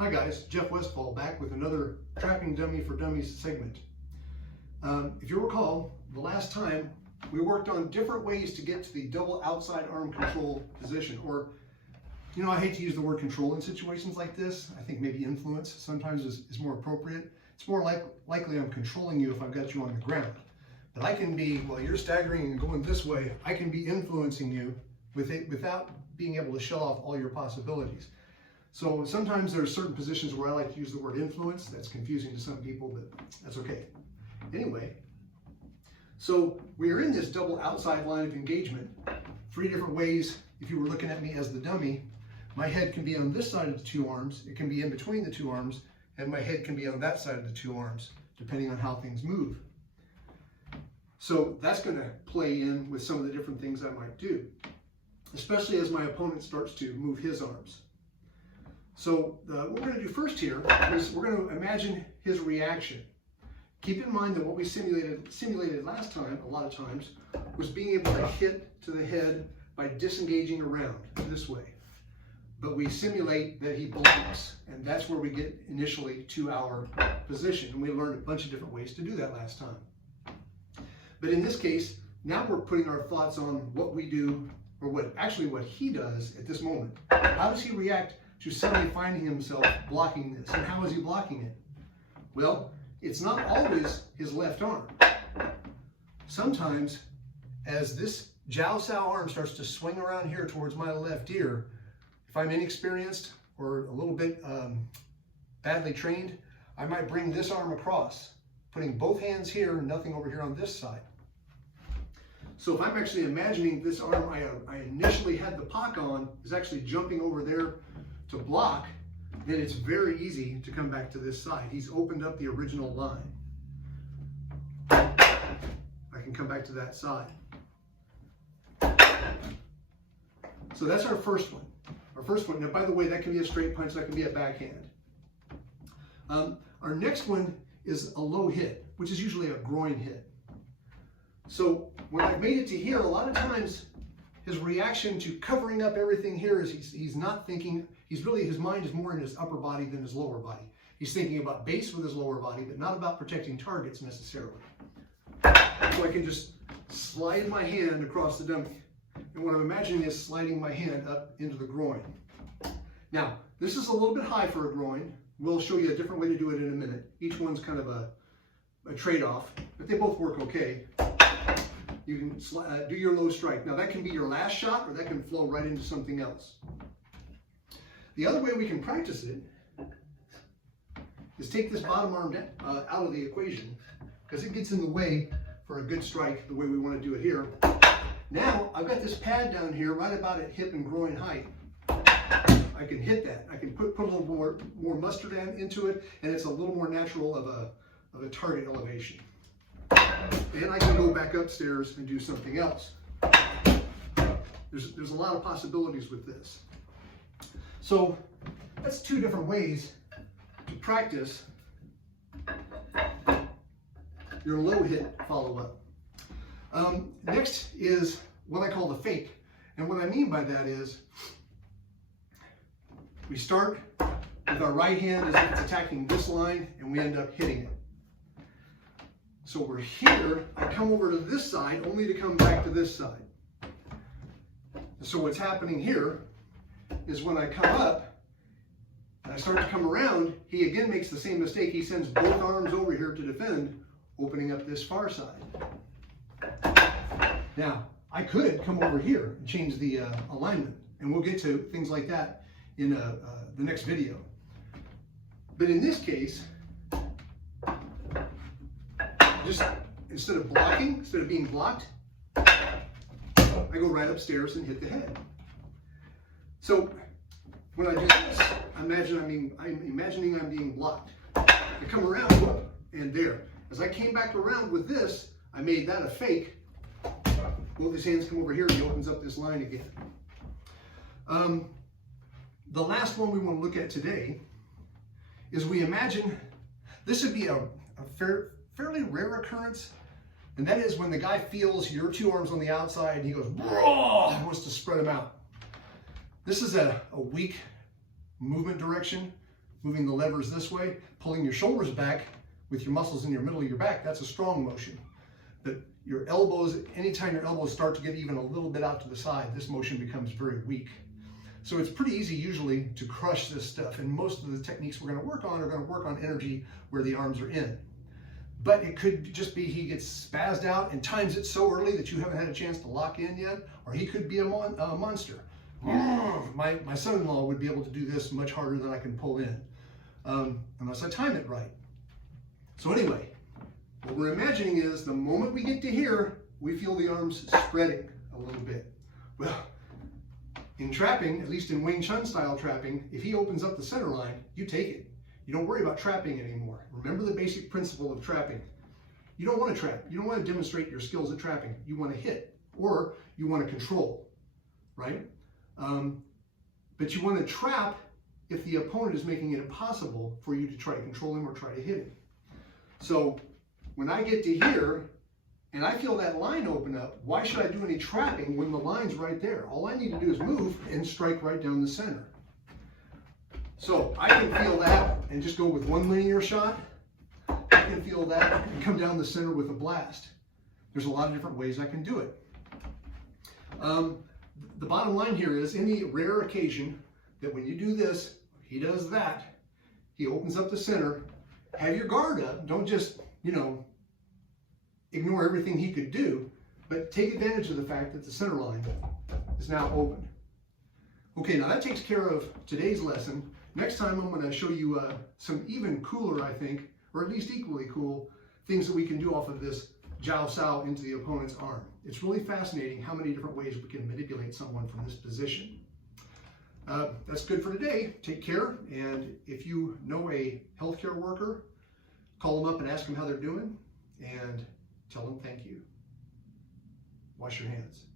Hi guys, Jeff Westfall back with another Trapping Dummy for Dummies segment. If you recall, the last time we worked on different ways to get to the double outside arm control position, or, you know, I hate to use the word control in situations like this. I think maybe influence sometimes is more appropriate. It's more likely I'm controlling you if I've got you on the ground. But I can be, while you're staggering and going this way, I can be influencing you without being able to shell off all your possibilities. So sometimes there are certain positions where I like to use the word influence. That's confusing to some people, but that's okay. Anyway, so we are in this double outside line of engagement. 3 different ways. If you were looking at me as the dummy, my head can be on this side of the 2 arms, it can be in between the 2 arms, and my head can be on that side of the 2 arms, depending on how things move. So that's going to play in with some of the different things I might do, especially as my opponent starts to move his arms. So what we're going to do first here is we're going to imagine his reaction. Keep in mind that what we simulated last time, a lot of times, was being able to hit to the head by disengaging around this way. But we simulate that he blocks, and that's where we get initially to our position. And we learned a bunch of different ways to do that last time. But in this case, now we're putting our thoughts on what we do, or what he does at this moment. How does he react to suddenly finding himself blocking this? And how is he blocking it? Well, it's not always his left arm. Sometimes, as this Jiao Sao arm starts to swing around here towards my left ear, if I'm inexperienced or a little bit badly trained, I might bring this arm across, putting both hands here and nothing over here on this side. So if I'm actually imagining this arm I initially had the pock on is actually jumping over there to block, then it's very easy to come back to this side. He's opened up the original line. I can come back to that side. So that's our first one. Our first one. Now, by the way, that can be a straight punch, that can be a backhand. Our next one is a low hit, which is usually a groin hit. So when I've made it to here, a lot of times his reaction to covering up everything here is he's not thinking, his mind is more in his upper body than his lower body. He's thinking about base with his lower body, but not about protecting targets necessarily. So I can just slide my hand across the dummy. And what I'm imagining is sliding my hand up into the groin. Now, this is a little bit high for a groin. We'll show you a different way to do it in a minute. Each one's kind of a trade-off, but they both work okay. You can do your low strike. Now that can be your last shot, or that can flow right into something else. The other way we can practice it is take this bottom arm out of the equation, because it gets in the way for a good strike the way we want to do it here. Now I've got this pad down here right about at hip and groin height. I can hit that. I can put a little more mustard into it, and it's a little more natural of a target elevation. And I can go back upstairs and do something else. There's a lot of possibilities with this. So that's 2 different ways to practice your low hit follow-up. Next is what I call the fake. And what I mean by that is we start with our right hand as if it's attacking this line, and we end up hitting it. So we're here, I come over to this side only to come back to this side. So what's happening here is when I come up and I start to come around, he again makes the same mistake. He sends both arms over here to defend, opening up this far side. Now, I could come over here and change the alignment, and we'll get to things like that in the next video. But in this case, just instead of being blocked, I go right upstairs and hit the head. So when I do this, I'm imagining I'm being blocked. I come around, and there. As I came back around with this, I made that a fake. Both his hands come over here, and he opens up this line again. The last one we want to look at today is we imagine this would be a fairly rare occurrence, and that is when the guy feels your 2 arms on the outside and he goes, "Raw!" and wants to spread them out. This is a weak movement direction. moving the levers this way, pulling your shoulders back with your muscles in your middle of your back, that's a strong motion. But your elbows, anytime your elbows start to get even a little bit out to the side, this motion becomes very weak. So it's pretty easy usually to crush this stuff, and most of the techniques we're going to work on are going to work on energy where the arms are in. But it could just be he gets spazzed out and times it so early that you haven't had a chance to lock in yet, or he could be a monster. My son-in-law would be able to do this much harder than I can pull in, unless I time it right. So anyway, what we're imagining is the moment we get to here, we feel the arms spreading a little bit. Well, in trapping, at least in Wing Chun style trapping, if he opens up the center line, you take it. You don't worry about trapping anymore. Remember the basic principle of trapping. You don't want to trap. You don't want to demonstrate your skills at trapping. You want to hit, or you want to control, right? But you want to trap if the opponent is making it impossible for you to try to control him or try to hit him. So when I get to here, and I feel that line open up, why should I do any trapping when the line's right there? All I need to do is move and strike right down the center. So I can feel that and just go with one linear shot. I can feel that and come down the center with a blast. There's a lot of different ways I can do it. The bottom line here is, in the rare occasion that when you do this, he does that, he opens up the center, have your guard up. Don't just, ignore everything he could do, but take advantage of the fact that the center line is now open. Okay, now that takes care of today's lesson. Next time I'm going to show you some even cooler, I think, or at least equally cool, things that we can do off of this Jiao Sao into the opponent's arm. It's really fascinating how many different ways we can manipulate someone from this position. That's good for today. Take care, and if you know a healthcare worker, call them up and ask them how they're doing, and tell them thank you. Wash your hands.